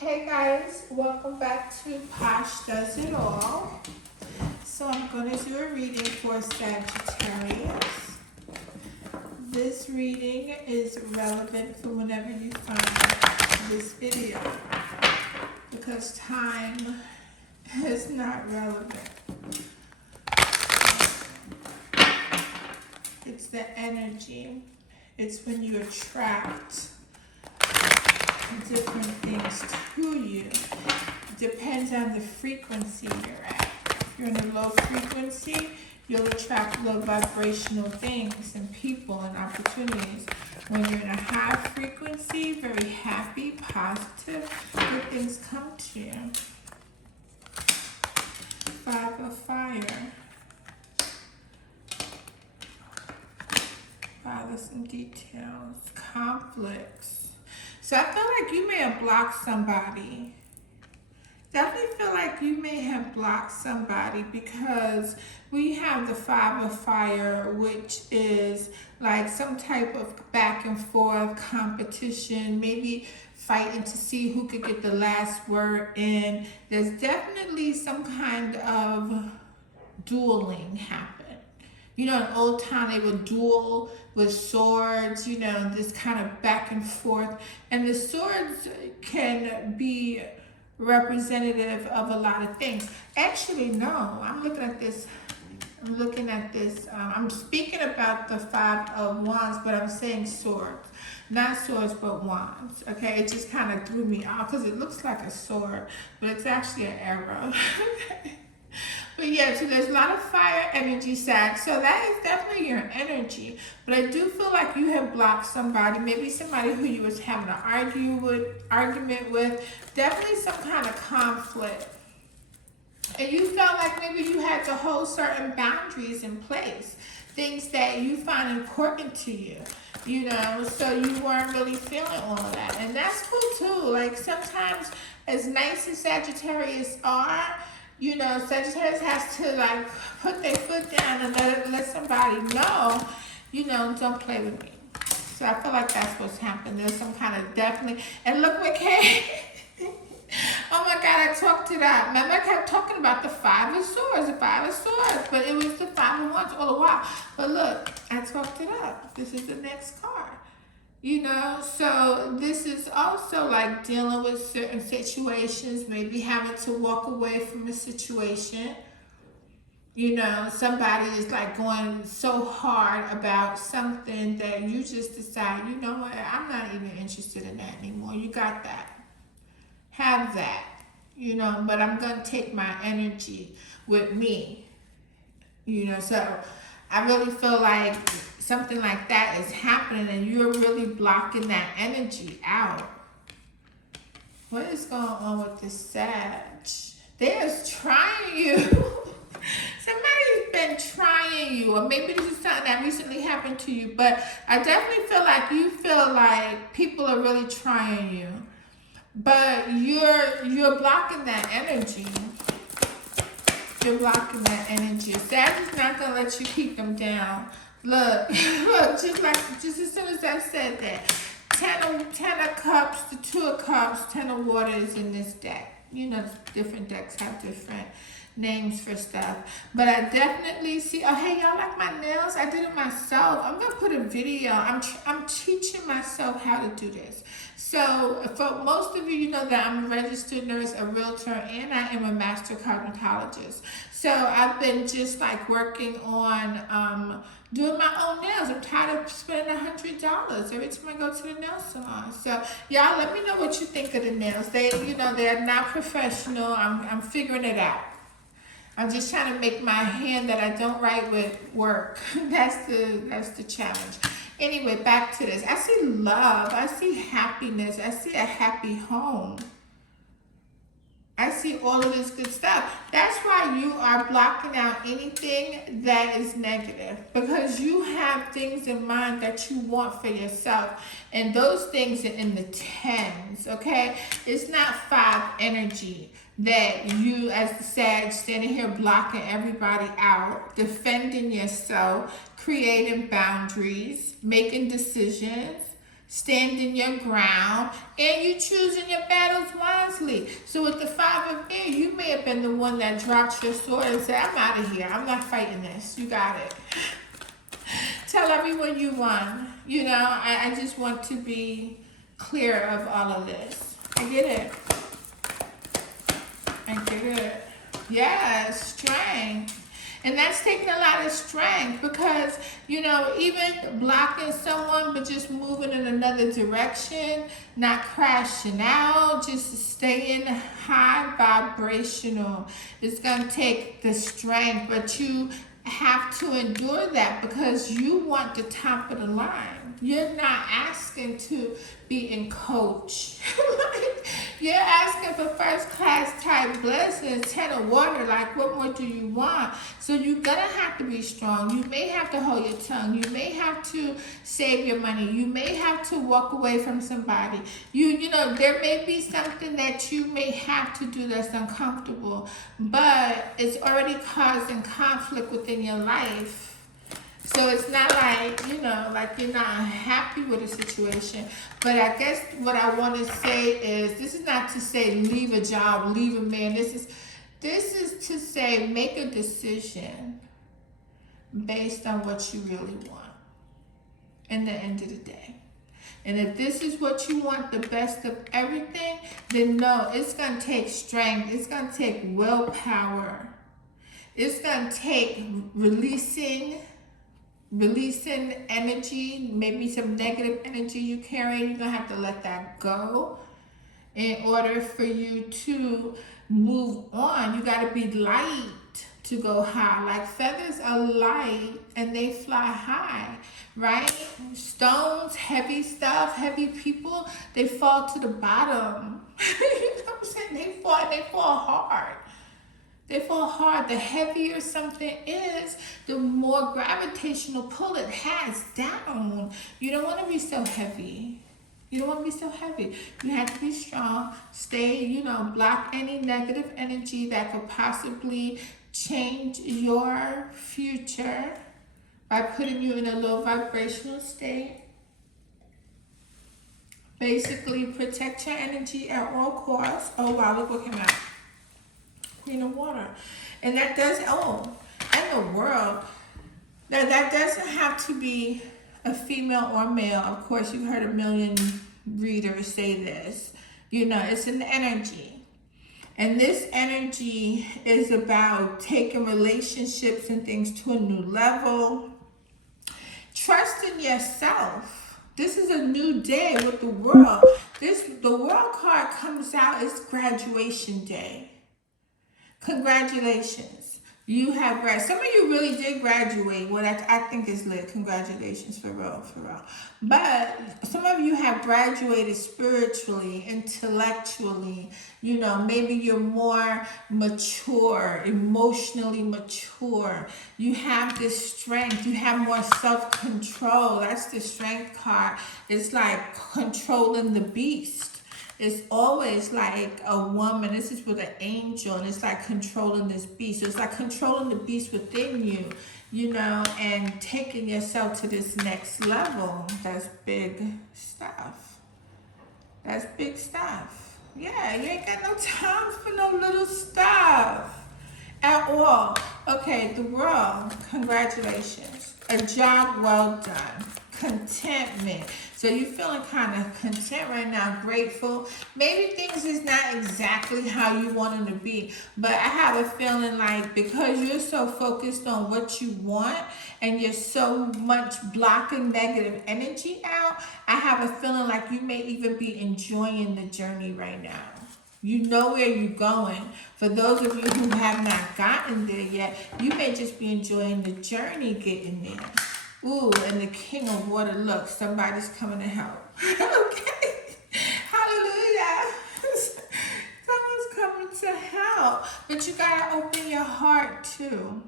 Hey guys, welcome back to Posh Does It All. So I'm going to do a reading for Sagittarius. This reading is relevant for whenever you find this video because time is not relevant. It's the energy. It's when you attract different things to you. Depends on the frequency you're at. If you're in a low frequency, you'll attract low vibrational things and people and opportunities. When you're in a high frequency, very happy, positive, good things come to you. Five of Fire. Violence and details. Conflicts. So I feel like you may have blocked somebody. Definitely feel like you may have blocked somebody because we have the Five of Fire, which is like some type of back and forth competition, maybe fighting to see who could get the last word in. There's definitely some kind of dueling happening. You know, in old time, they would duel with swords, you know, this kind of back and forth. And the swords can be representative of a lot of things. Actually, no, I'm looking at this. I'm speaking about the Five of Wands, but I'm saying swords. Not swords, but wands. Okay, it just kind of threw me off because it looks like a sword, but it's actually an arrow. But yeah, so there's a lot of fire energy, Sag. So that is definitely your energy. But I do feel like you have blocked somebody, maybe somebody who you was having an argument with, definitely some kind of conflict. And you felt like maybe you had to hold certain boundaries in place, things that you find important to you, you know, so you weren't really feeling all of that. And that's cool too. Like sometimes, as nice as Sagittarius are, you know, Sagittarius has to like put their foot down and let somebody know, you know, don't play with me. So I feel like that's what's happened. There's some kind of definitely, and look what came. Oh my God, I talked it up. Remember I kept talking about the Five of Swords, but it was the Five of Wands all the while. But look, I talked it up. This is the next card. You know, so this is also like dealing with certain situations, maybe having to walk away from a situation. You know, somebody is like going so hard about something that you just decide, you know what, I'm not even interested in that anymore. You got that. Have that. You know, but I'm going to take my energy with me. You know, so I really feel like something like that is happening and you're really blocking that energy out. What is going on with this Sag? They're trying you. Somebody's been trying you, or maybe this is something that recently happened to you, but I definitely feel like you feel like people are really trying you. But you're blocking that energy. You're blocking that energy. Sag is not going to let you keep them down. Look, just as soon as I said that, 10 of Cups, the 2 of Cups, 10 of Water is in this deck. You know, different decks have different names for stuff. But I definitely see, oh, hey, y'all like my nails? I did it myself. I'm going to put a video. I'm teaching myself how to do this. So for most of you, you know that I'm a registered nurse, a realtor, and I am a master cosmetologist. So I've been just like working on doing my own nails. I'm tired of spending $100 every time I go to the nail salon. So y'all let me know what you think of the nails. They're not professional. I'm figuring it out. I'm just trying to make my hand that I don't write with work. That's the challenge. Anyway, back to this. I see love. I see happiness. I see a happy home. I see all of this good stuff. That's why you are blocking out anything that is negative, because you have things in mind that you want for yourself, and those things are in the tens, okay? It's not 5 energy that you as the Sag standing here blocking everybody out, defending yourself, creating boundaries, making decisions, standing your ground, and you choosing your battles wisely. So with the 5 of air, you may have been the one that dropped your sword and said, I'm out of here. I'm not fighting this. You got it. Tell everyone you won. You know, I just want to be clear of all of this. I get it. I get it. Yes, strength. And that's taking a lot of strength because, you know, even blocking someone but just moving in another direction, not crashing out, just staying high vibrational. It's going to take the strength, but you have to endure that because you want the top of the line. You're not asking to be in coach. You're asking for first class type blessings, 10 of water, like what more do you want? So you're gonna have to be strong. You may have to hold your tongue. You may have to save your money. You may have to walk away from somebody. You know, there may be something that you may have to do that's uncomfortable, but it's already causing conflict within your life. So it's not like, you know, like you're not happy with a situation. But I guess what I want to say is, this is not to say leave a job, leave a man. This is to say make a decision based on what you really want in the end of the day. And if this is what you want, the best of everything, then no, it's going to take strength. It's going to take willpower. It's going to take releasing energy, maybe some negative energy you carry. You're gonna have to let that go in order for you to move on. You got to be light to go high. Like feathers are light and they fly high, right? Stones, heavy stuff, heavy people, they fall to the bottom. You know what I'm saying? They fall hard. They fall hard. The heavier something is, the more gravitational pull it has down. You don't want to be so heavy. You don't want to be so heavy. You have to be strong. Stay, you know, block any negative energy that could possibly change your future by putting you in a low vibrational state. Basically, protect your energy at all costs. Oh, wow, look what came out. Queen of water. And that does, and the world. Now that doesn't have to be a female or male. Of course, you've heard a million readers say this. You know, it's an energy. And this energy is about taking relationships and things to a new level. Trust in yourself. This is a new day with the world. The world card comes out, it's graduation day. Congratulations. You have graduated. Some of you really did graduate. Well, I think is lit. Congratulations, for real, for real. But some of you have graduated spiritually, intellectually. You know, maybe you're more mature, emotionally mature. You have this strength. You have more self-control. That's the strength card. It's like controlling the beast. It's always like a woman. This is with an angel, and it's like controlling this beast. So it's like controlling the beast within you, you know, and taking yourself to this next level. That's big stuff. That's big stuff. Yeah, you ain't got no time for no little stuff at all. Okay, the world, congratulations. A job well done. Contentment. So you're feeling kind of content right now, grateful. Maybe things is not exactly how you want them to be, but I have a feeling like because you're so focused on what you want and you're so much blocking negative energy out, I have a feeling like you may even be enjoying the journey right now. You know where you're going. For those of you who have not gotten there yet, you may just be enjoying the journey getting there. Ooh, and the King of Water, look, somebody's coming to help. Okay. Hallelujah. Someone's coming to help. But you got to open your heart too.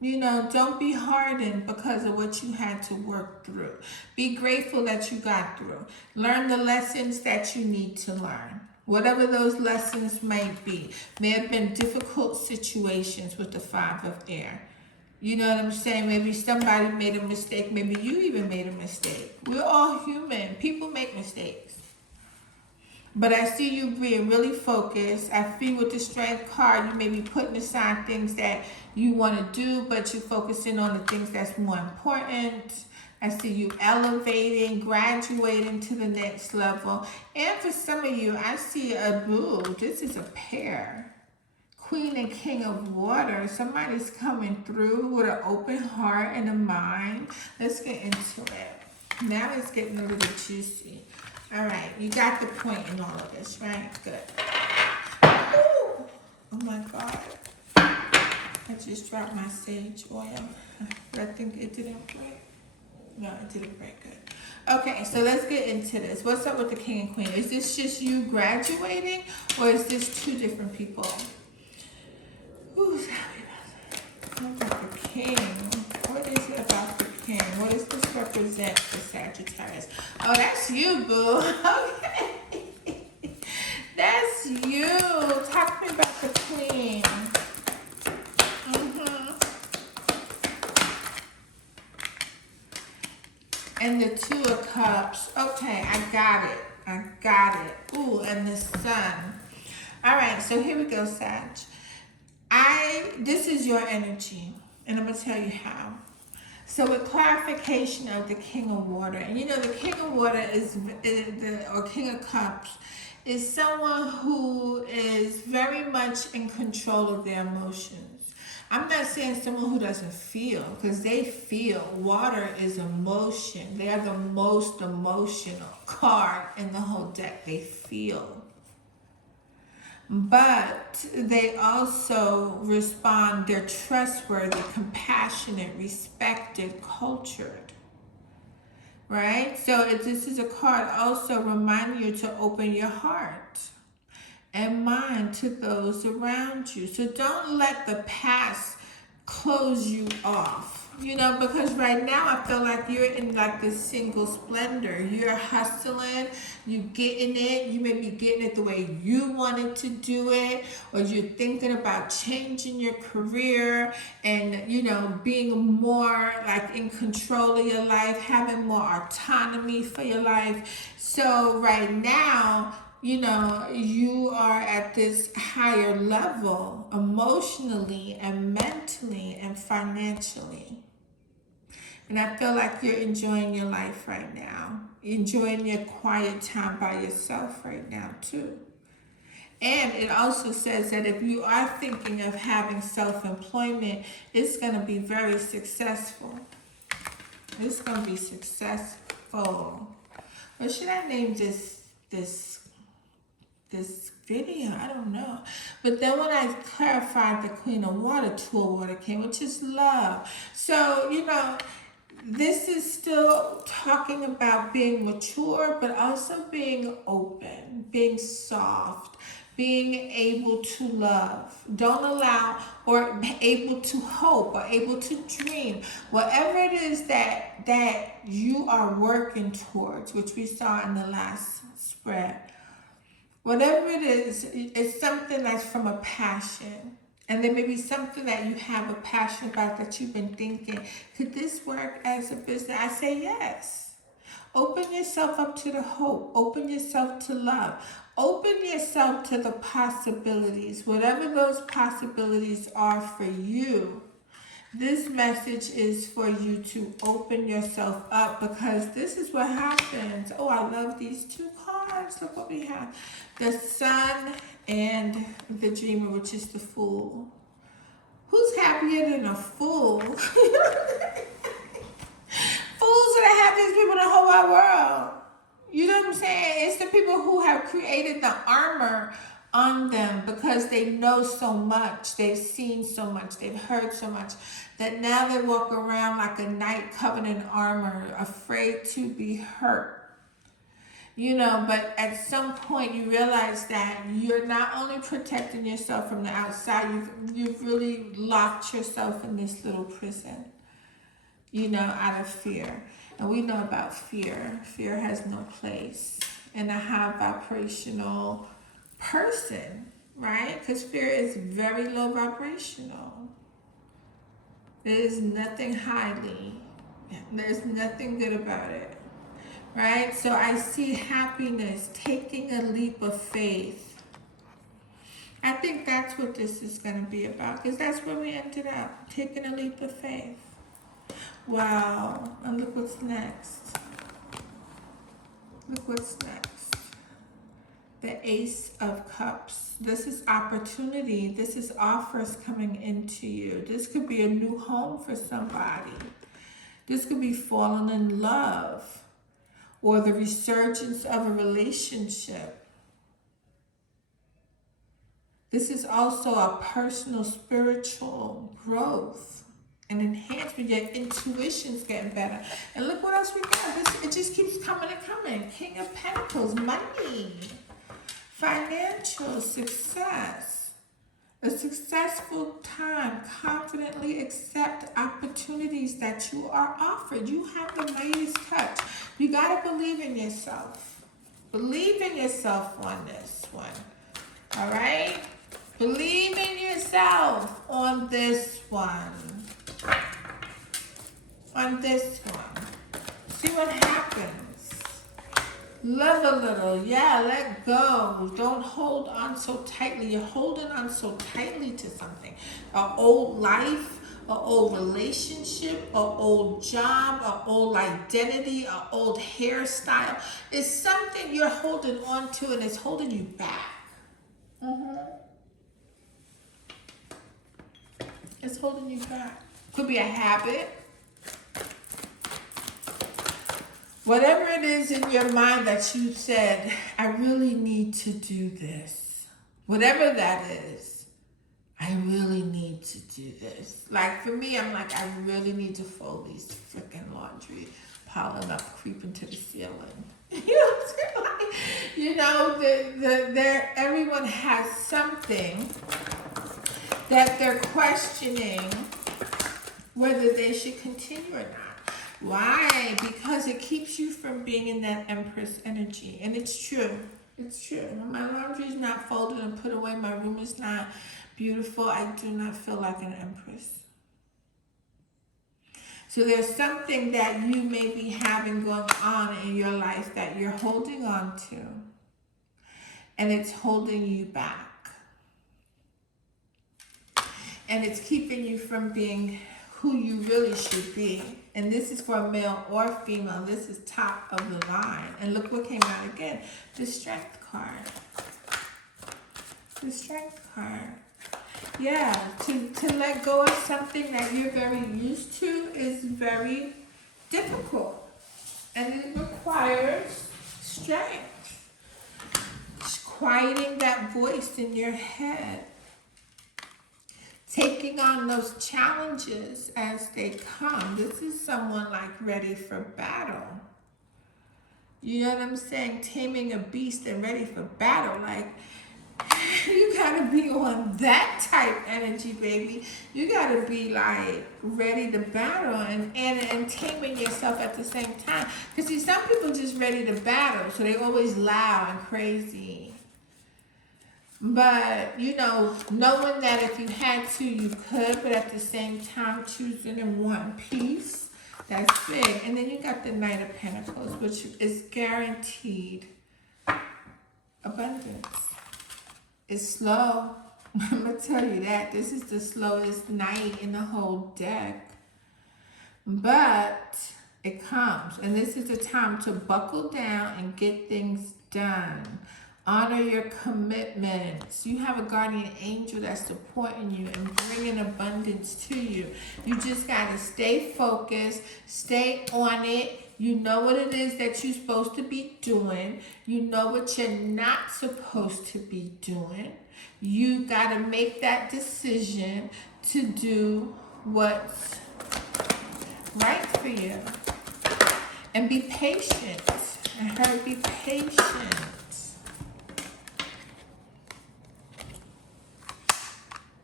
You know, don't be hardened because of what you had to work through. Be grateful that you got through. Learn the lessons that you need to learn. Whatever those lessons might be. May have been difficult situations with the 5 of air. You know what I'm saying? Maybe somebody made a mistake. Maybe you even made a mistake. We're all human. People make mistakes. But I see you being really focused. I feel with the Strength card, you may be putting aside things that you want to do, but you're focusing on the things that's more important. I see you elevating, graduating to the next level. And for some of you, I see a boo. This is a pair. Queen and King of Water. Somebody's coming through with an open heart and a mind. Let's get into it. Now it's getting a little juicy. All right, you got the point in all of this, right? Good. Ooh. Oh my God. I just dropped my sage oil. But I think it didn't break. No, it didn't break. Good. Okay, so let's get into this. What's up with the King and Queen? Is this just you graduating, or is this two different people? Who's happy about the King? What is it about the King? What does this represent for Sagittarius? Oh, that's you, boo. Okay. That's you. Talk to me about the Queen. And the Two of Cups. Okay, I got it. I got it. Ooh, and the Sun. All right, so here we go, Sag. This is your energy, and I'm going to tell you how. So with clarification of the King of Water, and you know the King of Water or King of Cups is someone who is very much in control of their emotions. I'm not saying someone who doesn't feel, because they feel. Water is emotion. They are the most emotional card in the whole deck. They feel. But they also respond, they're trustworthy, compassionate, respected, cultured. Right? So this is a card also reminding you to open your heart and mind to those around you. So don't let the past close you off. You know, because right now I feel like you're in like this single splendor. You're hustling, you getting it. You may be getting it the way you wanted to do it, or you're thinking about changing your career and, you know, being more like in control of your life, having more autonomy for your life. So right now, you know, you are at this higher level emotionally and mentally and financially. And I feel like you're enjoying your life right now. Enjoying your quiet time by yourself right now, too. And it also says that if you are thinking of having self-employment, it's going to be very successful. It's going to be successful. What should I name this video? I don't know. But then when I clarified the Queen of Water, Two of Water came, which is love. So, you know, this is still talking about being mature, but also being open, being soft, being able to love. Don't allow, or able to hope, or able to dream. Whatever it is that you are working towards, which we saw in the last spread. Whatever it is, it's something that's from a passion. And there may be something that you have a passion about that you've been thinking, could this work as a business? I say yes. Open yourself up to the hope. Open yourself to love. Open yourself to the possibilities. Whatever those possibilities are for you, this message is for you to open yourself up, because this is what happens. Oh, I love these two cards. Look what we have. The Sun and the Dreamer, which is the Fool. Who's happier than a fool? Fools are the happiest people in the whole wide world. You know what I'm saying? It's the people who have created the armor on them because they know so much, they've seen so much, they've heard so much, that now they walk around like a knight covered in armor, afraid to be hurt. You know, but at some point you realize that you're not only protecting yourself from the outside, you've really locked yourself in this little prison, you know, out of fear. And we know about fear. Fear has no place in a high vibrational person, right? Because fear is very low vibrational. There is nothing highly. There's nothing good about it. Right? So I see happiness, taking a leap of faith. I think that's what this is going to be about, because that's where we ended up, taking a leap of faith. Wow. And look what's next. Look what's next. The Ace of Cups. This is opportunity. This is offers coming into you. This could be a new home for somebody. This could be falling in love, or the resurgence of a relationship. This is also a personal spiritual growth and enhancement. Your intuition's getting better. And look what else we got. It just keeps coming and coming. King of Pentacles, money, financial success, a successful time. Confidently accept opportunities that you are offered. You have the latest touch. You got to believe in yourself. Believe in yourself on this one. All right? Believe in yourself on this one. On this one. See what happens. Love a little. Yeah, let go. Don't hold on so tightly. You're holding on so tightly to something. An old life, an old relationship, an old job, an old identity, an old hairstyle. It's something you're holding on to, and it's holding you back. It's holding you back. Could be a habit. Whatever it is in your mind that you said, I really need to do this. Whatever that is, I really need to do this. Like for me, I'm like, I really need to fold these freaking laundry, piling up, creeping to the ceiling. You know what I'm saying? You know, everyone has something that they're questioning whether they should continue or not. Why? Because it keeps you from being in that Empress energy. And it's true. It's true. When my laundry is not folded and put away, my room is not beautiful, I do not feel like an Empress. So there's something that you may be having going on in your life that you're holding on to. And it's holding you back. And it's keeping you from being who you really should be. And this is for a male or female. This is top of the line. And look what came out again. The Strength card. The Strength card. Yeah, to let go of something that you're very used to is very difficult. And it requires strength. Quieting that voice in your head. Taking on those challenges as they come. This is someone like ready for battle. You know what I'm saying? Taming a beast and ready for battle. Like, you gotta be on that type energy, baby. You gotta be like ready to battle and taming yourself at the same time. Because see, some people just ready to battle, so they always loud and crazy. But, you know, knowing that if you had to, you could, but at the same time, choosing and wanting peace, that's big. And then you got the Knight of Pentacles, which is guaranteed abundance. It's slow. I'm going to tell you that. This is the slowest night in the whole deck. But it comes. And this is the time to buckle down and get things done. Honor your commitments. You have a guardian angel that's supporting you and bringing abundance to you. You just got to stay focused, stay on it. You know what it is that you're supposed to be doing. You know what you're not supposed to be doing. You got to make that decision to do what's right for you. And be patient. I heard be patient.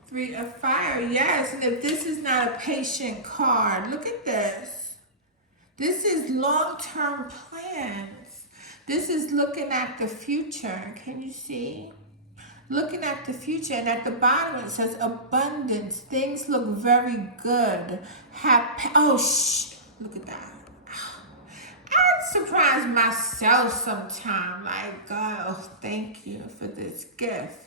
Three of Fire, yes. And if this is not a patient card, look at this. This is long-term plans. This is looking at the future. Can you see? Looking at the future, and at the bottom it says abundance. Things look very good. Look at that. I surprise myself sometimes. Like, God, oh, thank you for this gift.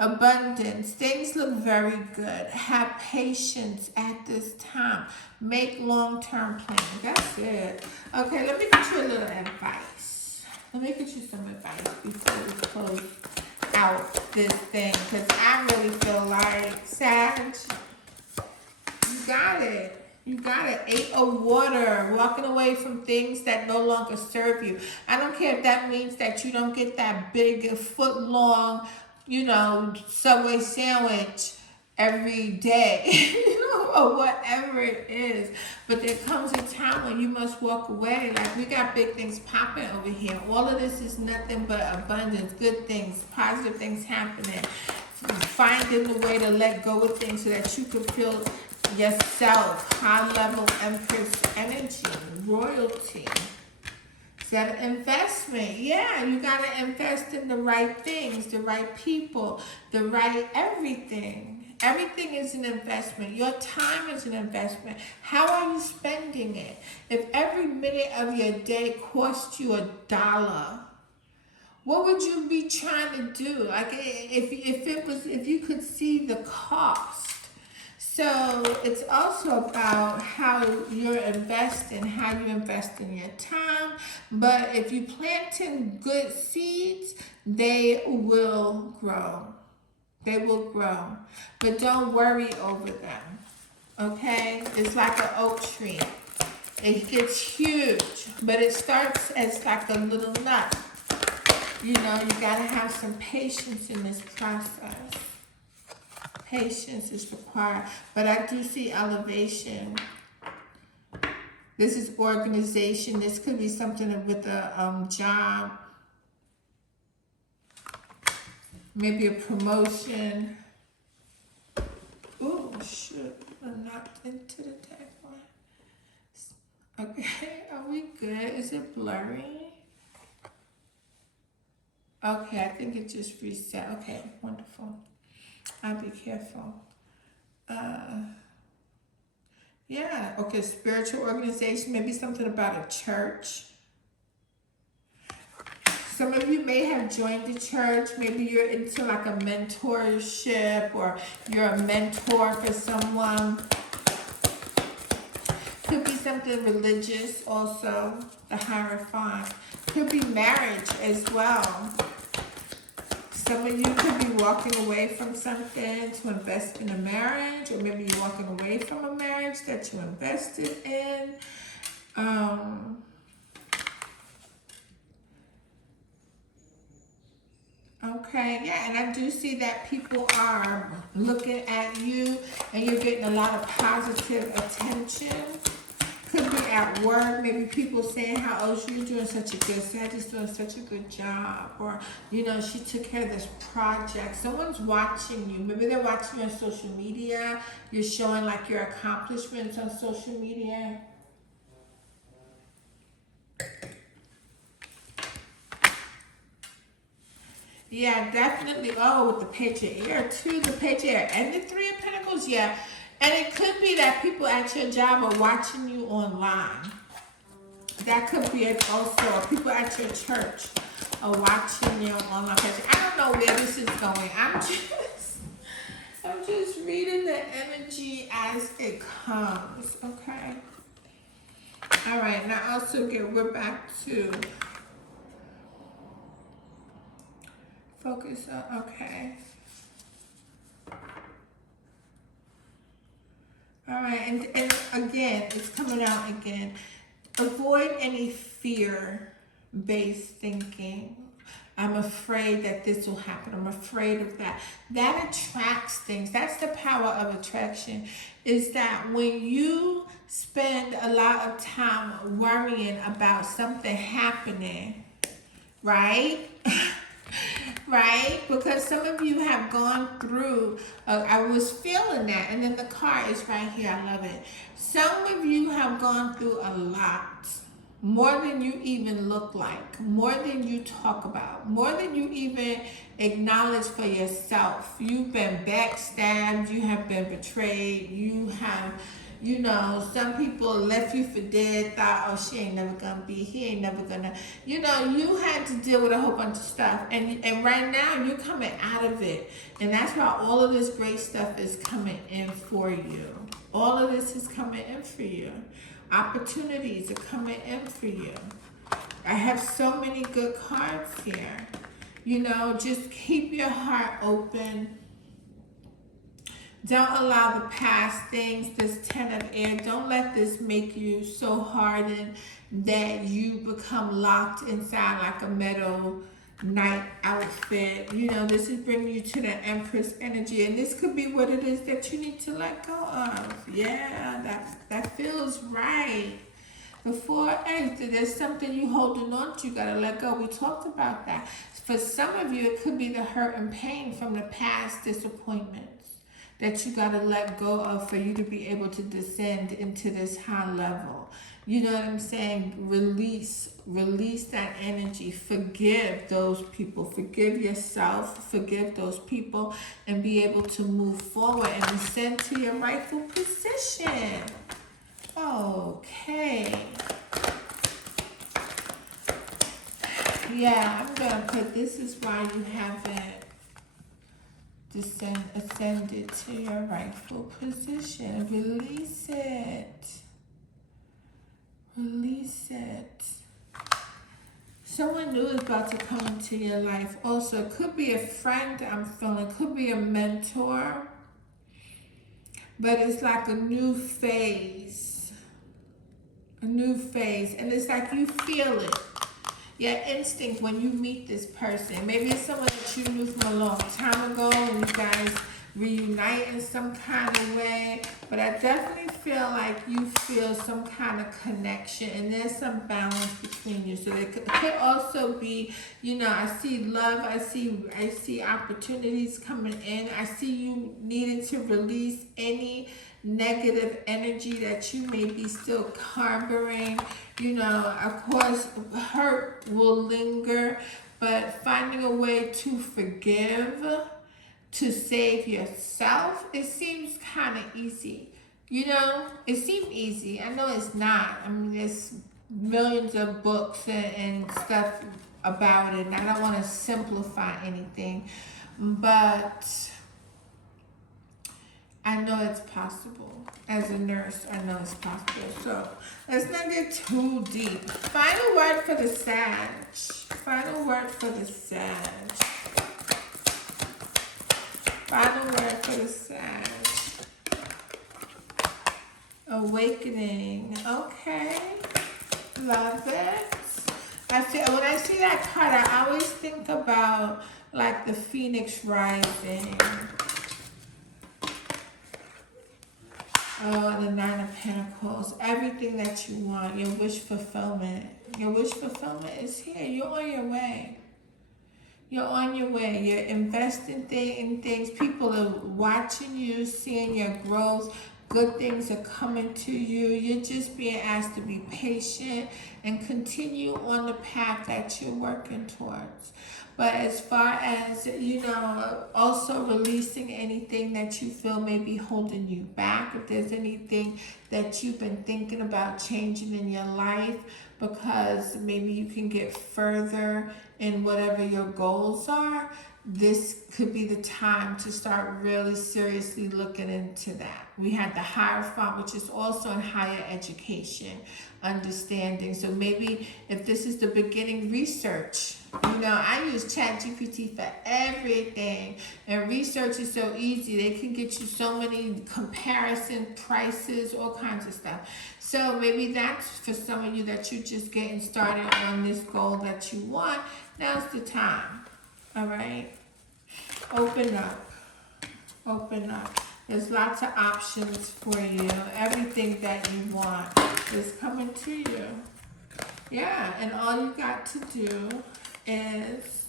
Abundance. Things look very good. Have patience at this time. Make long-term plans. That's it. Okay, let me get you a little advice. Let me get you some advice before we close out this thing. Because I really feel like, Sag, you got it. You got it. 8 of water. Walking away from things that no longer serve you. I don't care if that means that you don't get that big foot-long, Subway sandwich every day, or whatever it is. But there comes a time when you must walk away. Like, we got big things popping over here. All of this is nothing but abundance, good things, positive things happening. Finding the way to let go of things so that you can feel yourself, high level Empress energy, royalty. Is that an investment? Yeah, you got to invest in the right things, the right people, the right everything. Everything is an investment. Your time is an investment. How are you spending it? If every minute of your day cost you $1, what would you be trying to do? Like, if you could see the cost. So it's also about how you're investing, how you invest in your time. But if you plant in good seeds, they will grow. They will grow. But don't worry over them. Okay? It's like an oak tree. It gets huge, but it starts as like a little nut. You gotta have some patience in this process. Patience is required, but I do see elevation. This is organization. This could be something with a job, maybe a promotion. Oh, shoot, I knocked into the deck. Okay, are we good? Is it blurry? Okay, I think it just reset. Okay, wonderful. I'll be careful. Yeah, okay, spiritual organization, maybe something about a church. Some of you may have joined the church. Maybe you're into like a mentorship, or you're a mentor for someone. Could be something religious also, the Hierophant. Could be marriage as well. Some of you could be walking away from something to invest in a marriage, or maybe you're walking away from a marriage that you invested in. Okay, yeah, and I do see that people are looking at you and you're getting a lot of positive attention. Could be at work, maybe people saying how, oh, you're doing such a good, Sagittarius doing such a good job, or, she took care of this project. Someone's watching you. Maybe they're watching you on social media. You're showing like your accomplishments on social media. Yeah, definitely. Oh, with the Page of Air too, the Page of Air and the Three of Pentacles, yeah. And it could be that people at your job are watching you online. That could be it also. Or people at your church are watching you online. I don't know where this is going. I'm just reading the energy as it comes. Okay. All right. Now also we're back to focus on, okay. All right, and again, it's coming out again. Avoid any fear-based thinking. I'm afraid that this will happen. I'm afraid of that. That attracts things. That's the power of attraction, is that when you spend a lot of time worrying about something happening, right? Right? Because some of you have gone through, I was feeling that, and then the card is right here. I love it. Some of you have gone through a lot, more than you even look like, more than you talk about, more than you even acknowledge for yourself. You've been backstabbed, you have been betrayed, you have, you know, some people left you for dead, thought, oh, she ain't never gonna be, he ain't never gonna, you know, you had to deal with a whole bunch of stuff. And right now, you're coming out of it. And that's why all of this great stuff is coming in for you. All of this is coming in for you. Opportunities are coming in for you. I have so many good cards here. You know, just keep your heart open. Don't allow the past things, this 10 of air, don't let this make you so hardened that you become locked inside like a metal knight outfit. You know, this is bringing you to the Empress energy, and this could be what it is that you need to let go of. Yeah, that feels right. The 4 eggs, there's something you holding on to, you gotta let go. We talked about that. For some of you, it could be the hurt and pain from the past disappointments that you got to let go of for you to be able to descend into this high level. You know what I'm saying? Release that energy. Forgive those people. Forgive yourself. Forgive those people, and be able to move forward and ascend to your rightful position. Okay. Yeah, I'm going to put, this is why you haven't ascended to your rightful position. Release it. Release it. Someone new is about to come into your life. Also, it could be a friend, I'm feeling. It could be a mentor. But it's like a new phase. A new phase. And it's like you feel it. Your instinct when you meet this person. Maybe it's someone that you knew from a long time ago and you guys reunite in some kind of way. But I definitely feel like you feel some kind of connection, and there's some balance between you. So it could also be, you know, I see love, I see opportunities coming in. I see you needing to release any negative energy that you may be still harboring. You know, of course, hurt will linger, but finding a way to forgive, to save yourself, it seems kind of easy. You know, it seems easy. I know it's not. I mean, there's millions of books and stuff about it, and I don't want to simplify anything, but I know it's possible. As a nurse, I know it's possible. So let's not get too deep. Final word for the Sag. Final word for the Sag. Final word for the Sag. Awakening. Okay. Love it. When I see that card, I always think about like the Phoenix rising. Oh, the 9 of Pentacles. Everything that you want, your wish fulfillment. Your wish fulfillment is here. You're on your way. You're on your way. You're investing in things. People are watching you, seeing your growth. Good things are coming to you. You're just being asked to be patient and continue on the path that you're working towards. But as far as, you know, also releasing anything that you feel may be holding you back. If there's anything that you've been thinking about changing in your life, because maybe you can get further in whatever your goals are, this could be the time to start really seriously looking into that. We had the Hierophant, which is also in higher education, understanding. So maybe if this is the beginning, research. You know, I use ChatGPT for everything, and research is so easy. They can get you so many comparison prices, all kinds of stuff. So maybe that's for some of you that you're just getting started on this goal that you want. Now's the time. All right. Open up. Open up. There's lots of options for you. Everything that you want is coming to you. Yeah, and all you got to do is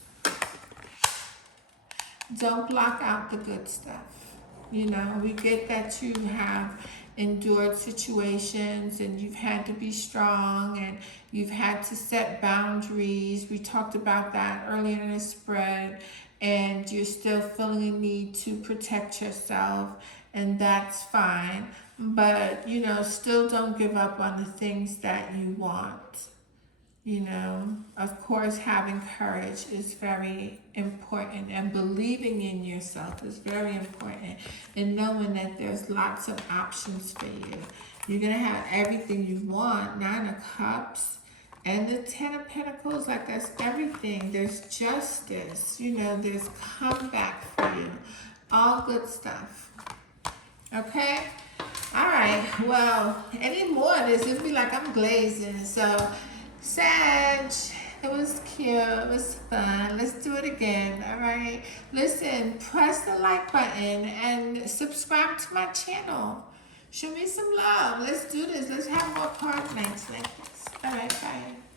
don't block out the good stuff. You know, we get that you have endured situations and you've had to be strong and you've had to set boundaries. We talked about that earlier in the spread. and you're still feeling a need to protect yourself, and that's fine. But, you know, still don't give up on the things that you want. You know, of course, having courage is very important, and believing in yourself is very important, and knowing that there's lots of options for you. You're going to have everything you want. 9 of Cups and the 10 of Pentacles, like that's everything. There's justice, you know, there's comeback for you. All good stuff. Okay? All right. Well, any more of this, it'd be like I'm glazing. So, Sag, it was cute, it was fun. Let's do it again, all right? Listen, press the like button and subscribe to my channel. Show me some love. Let's do this. Let's have more card nights like this. All right, bye.